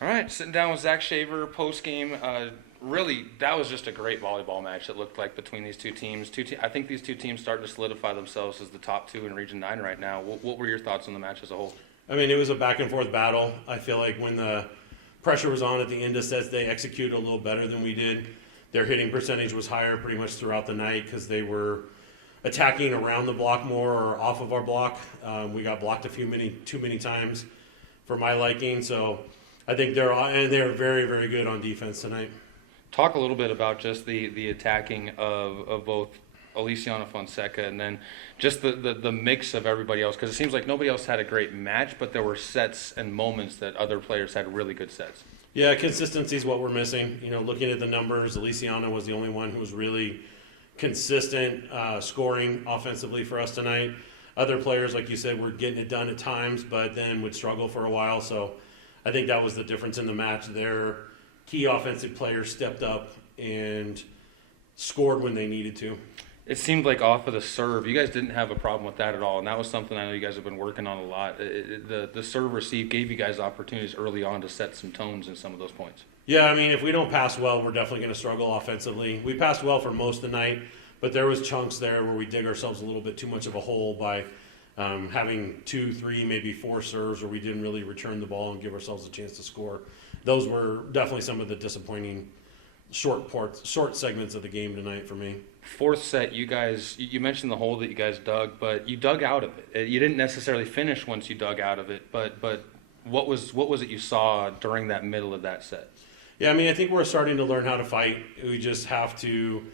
All right, sitting down with Zach Shaver post game. Really, that was just a great volleyball match. It looked like between these two teams. I think these two teams starting to solidify themselves as the top two in Region 9 right now. What were your thoughts on the match as a whole? I mean, it was a back and forth battle. I feel like when the pressure was on at the end of sets, they executed a little better than we did. Their hitting percentage was higher pretty much throughout the night because they were attacking around the block more or off of our block. We got blocked too many times for my liking. So I think they're very, very good on defense tonight. Talk a little bit about just the attacking of both Aliciana Fonseca and then just the mix of everybody else, because it seems like nobody else had a great match, but there were sets and moments that other players had really good sets. Yeah, consistency is what we're missing. You know, looking at the numbers, Aliciana was the only one who was really consistent scoring offensively for us tonight. Other players, like you said, were getting it done at times, but then would struggle for a while. So I think that was the difference in the match. Their key offensive players stepped up and scored when they needed to. It seemed like off of the serve, you guys didn't have a problem with that at all, and that was something I know you guys have been working on a lot. The serve receive gave you guys opportunities early on to set some tones in some of those points. Yeah, I mean, if we don't pass well, we're definitely going to struggle offensively. We passed well for most of the night, but there was chunks there where we dig ourselves a little bit too much of a hole by having 2, 3, maybe 4 serves where we didn't really return the ball and give ourselves a chance to score. Those were definitely some of the disappointing short segments of the game tonight for me. Fourth set, you mentioned the hole that you guys dug, but you dug out of it. You didn't necessarily finish once you dug out of it, but what was it you saw during that middle of that set? Yeah, I mean, I think we're starting to learn how to fight. We just have to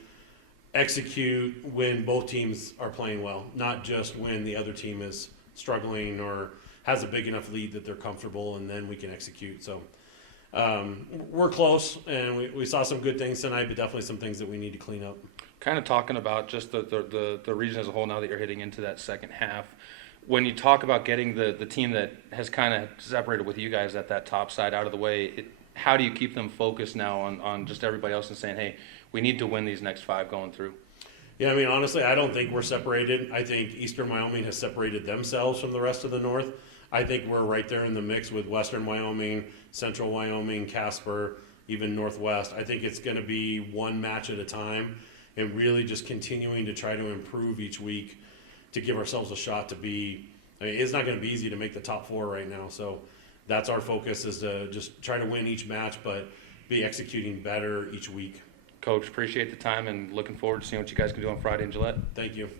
execute when both teams are playing well, not just when the other team is struggling or has a big enough lead that they're comfortable, and then we can execute. So we're close, and we saw some good things tonight, but definitely some things that we need to clean up. Kind of talking about just the region as a whole now that you're hitting into that second half. When you talk about getting the team that has kind of separated with you guys at that top side out of the way, how do you keep them focused now on just everybody else and saying, hey, we need to win these next 5 going through? Yeah, I mean, honestly, I don't think we're separated. I think Eastern Wyoming has separated themselves from the rest of the North. I think we're right there in the mix with Western Wyoming, Central Wyoming, Casper, even Northwest. I think it's going to be one match at a time and really just continuing to try to improve each week to give ourselves a shot to be – I mean, it's not going to be easy to make the top 4 right now. So that's our focus, is to just try to win each match but be executing better each week. Coach, appreciate the time and looking forward to seeing what you guys can do on Friday in Gillette. Thank you.